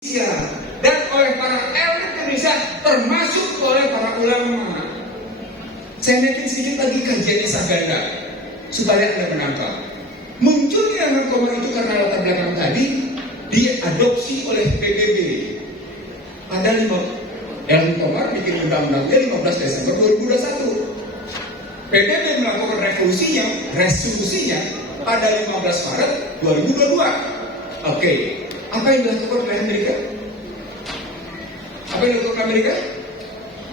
Indonesia dan oleh para elit Indonesia, termasuk oleh para ulama. Saya naikin sedikit lagi kajiannya Saganda supaya Anda menangkap. Munculnya narkoba itu karena latar belakang tadi diadopsi oleh PBB. Pada Elvin Tomar bikin undang-undangnya 15 Desember 2021. PBB melakukan resolusinya pada 15 Maret 2022. Oke, apa yang dilakukan oleh Amerika? Apa yang dilakukan Amerika?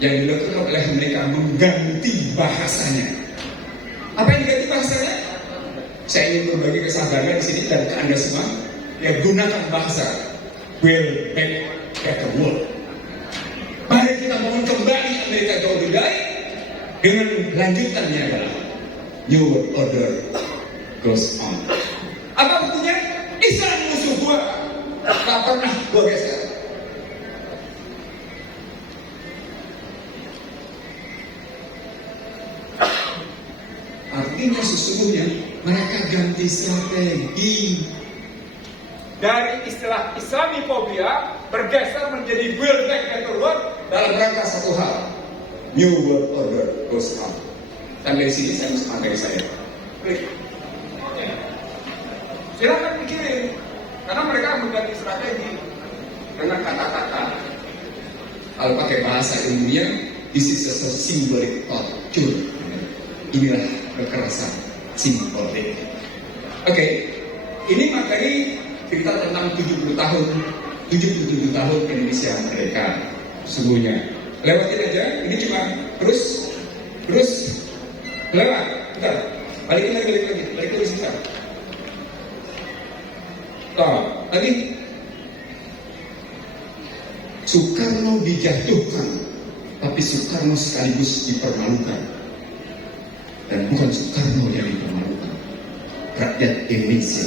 Yang dilakukan oleh Amerika mengganti bahasanya. Apa yang diganti bahasanya? Saya ingin berbagi kesadaran di sini dan ke Anda semua. Ya, gunakan bahasa Build Back Better World. Mari kita bangun kembali Amerika jauh lebih baik dengan lanjutannya adalah New World Order goes on. Apa buktinya? Islam musuh gua, tak pernah gua geser. Artinya sesungguhnya mereka ganti strategi dari istilah Islamifobia bergeser menjadi Build Back Better World dalam rangka satu hal, New World Order goes on. Dan dari sini saya harus materi saya. Silakan pikirin, karena mereka mengganti strategi dengan kata-kata. Kalau pakai bahasa ilmiah, this is a symbolic torture. Inilah kekerasan simbolik. Oke, ini materi cerita tentang 77 tahun Indonesia merdeka. Sesungguhnya lewatin aja, ini cuma terus lewat. Bentar, balik lagi sebentar. Tadi Soekarno dijatuhkan, tapi Soekarno sekaligus dipermalukan. Dan bukan Soekarno yang dipermalukan, rakyat Indonesia.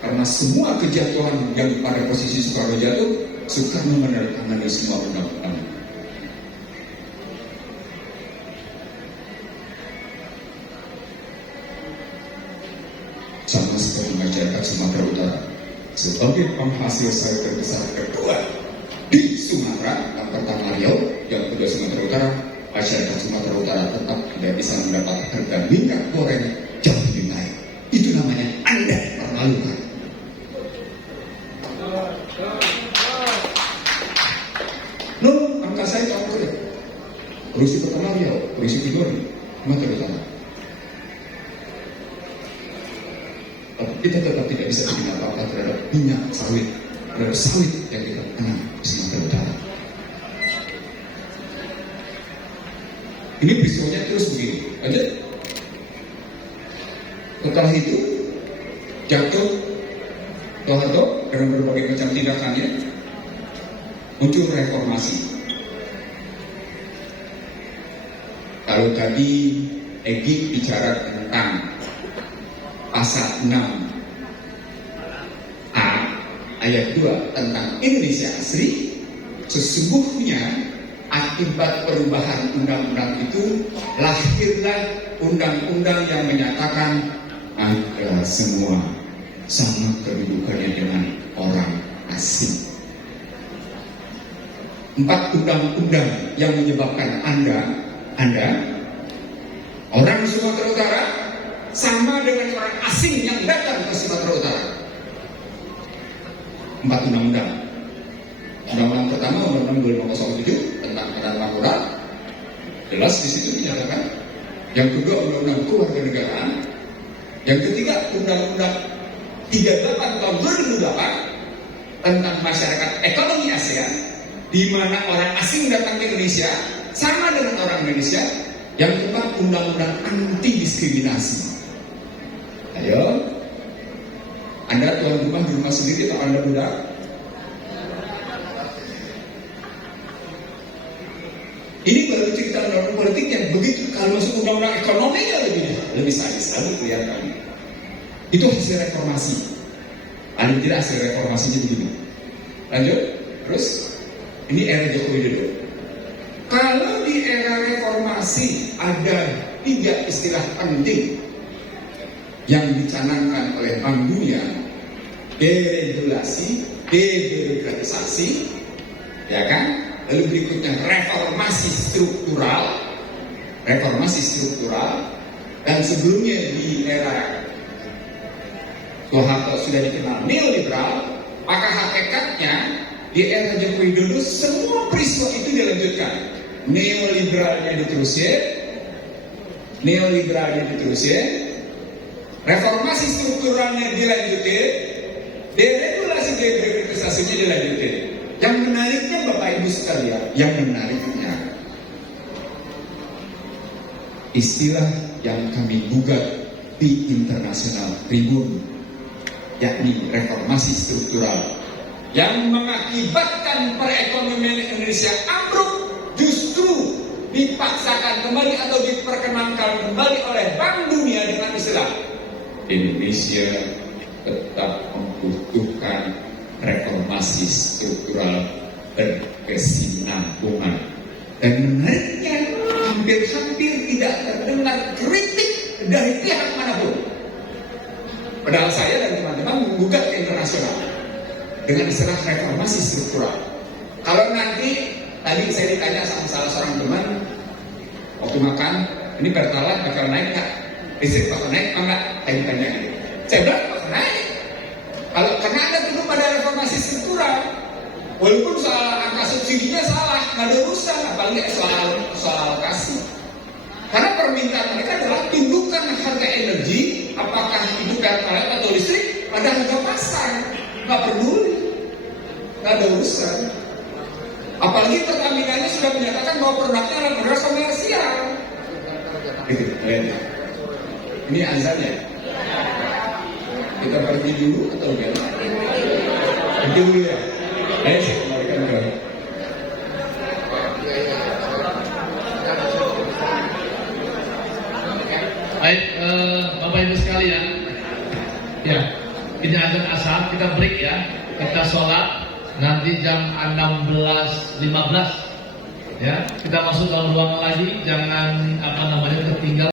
Karena semua kejatuhan yang pada posisi Soekarno jatuh, Soekarno menandatangani semua undang-undang. Sama seperti masyarakat Sumatera Utara, sebagai penghasil sawit terbesar kedua di Sumatera, yang pertama Riau, yang kedua Sumatera Utara, masyarakat Sumatera Utara tetap tidak bisa mendapat harga minyak goreng jauh lebih naik. Itu namanya Anda permalukan. No, angka saya tahu tidak. Provinsi pertama Riau, provinsi kedua Sumatera Utara. Tapi kita tetap tidak bisa bikin apa-apa terhadap minyak sawit, terhadap sawit yang kita tanam di Sumatera Utara. Ini peristiwanya terus begini, lanjut. Setelah itu jatuh Soeharto dengan berbagai macam tindakannya, muncul reformasi. Kalau tadi Egy bicara tentang pasal 6 A ayat 2 tentang Indonesia asli, sesungguhnya akibat perubahan undang-undang itu lahirlah undang-undang yang menyatakan agar semua sama kedudukannya dengan orang asing. 4 undang-undang yang menyebabkan Anda orang Sumatera Utara sama dengan orang asing yang datang ke Sumatera Utara. 4 undang-undang. Undang-undang pertama Undang-Undang 2507 tentang kedaulatan moral, jelas di situ dinyatakan. Yang kedua Undang-Undang Kewarganegaraan. Yang ketiga Undang-Undang 38 tahun 2008 tentang masyarakat ekonomi ASEAN, di mana orang asing datang ke Indonesia sama dengan orang Indonesia. Yang keempat Undang-Undang anti diskriminasi. Ayo, Anda tuan rumah di rumah sendiri atau Anda budak? Ini baru cerita undang-undang politik yang begitu. Kalau masuk undang-undang ekonominya lebih sadis lagi kelihatan. Itu hasil reformasi. Paling tidak hasil reformasinya begini. Lanjut, terus ini era Joko Widodo. Kalau di era reformasi ada 3 istilah penting yang dicanangkan oleh Bank Dunia, deregulasi, debirokratisasi, ya kan? Lalu berikutnya reformasi struktural, dan sebelumnya di era Soeharto sudah dikenal neoliberal, maka hakikatnya di era Joko Widodo semua peristiwa itu dilanjutkan. Neoliberalnya diterusin, reformasi strukturalnya dilanjutin, deregulasi debirokratisasinya dilanjutin. Yang menariknya Bapak Ibu sekalian, istilah yang kami gugat di internasional tribun, yakni reformasi struktural, yang mengakibatkan perekonomian Indonesia ambruk, justru dipaksakan kembali atau diperkenankan kembali oleh Bank Dunia dengan istilah Indonesia tetap membutuhkan reformasi struktural berkesinambungan. Dan menariknya, hampir-hampir tidak terdengar kritik dari pihak manapun. Padahal saya dan teman-teman menggugat ke internasional dengan istilah reformasi struktural. Kalau nanti tadi saya ditanya sama salah seorang teman waktu makan, ini Pertalite bakal naik nggak? Listrik bakal naik enggak? Tanya gitu. Saya bilang bakal naik. Kalau karena Anda dulu pada reformasi struktural, walaupun soal angka subsidinya salah, nggak ada urusan, apalagi soal alokasi. Karena permintaan mereka adalah tundukkan harga energi, apakah itu Pertalite atau listrik, pada harga pasar, nggak peduli, nggak ada urusan. Apalagi Pertamina sudah menyatakan bahwa produknya adalah beras komersial. Gitu, ini azannya. Kita pergi dulu atau enggak? Pergi dulu ya. Ayo saya kembalikan ke. Baik, Bapak Ibu sekalian, ya, ini azan asar, kita break ya, kita sholat. Nanti jam 16.15 ya, kita masuk dalam ruangan lagi, jangan ketinggalan.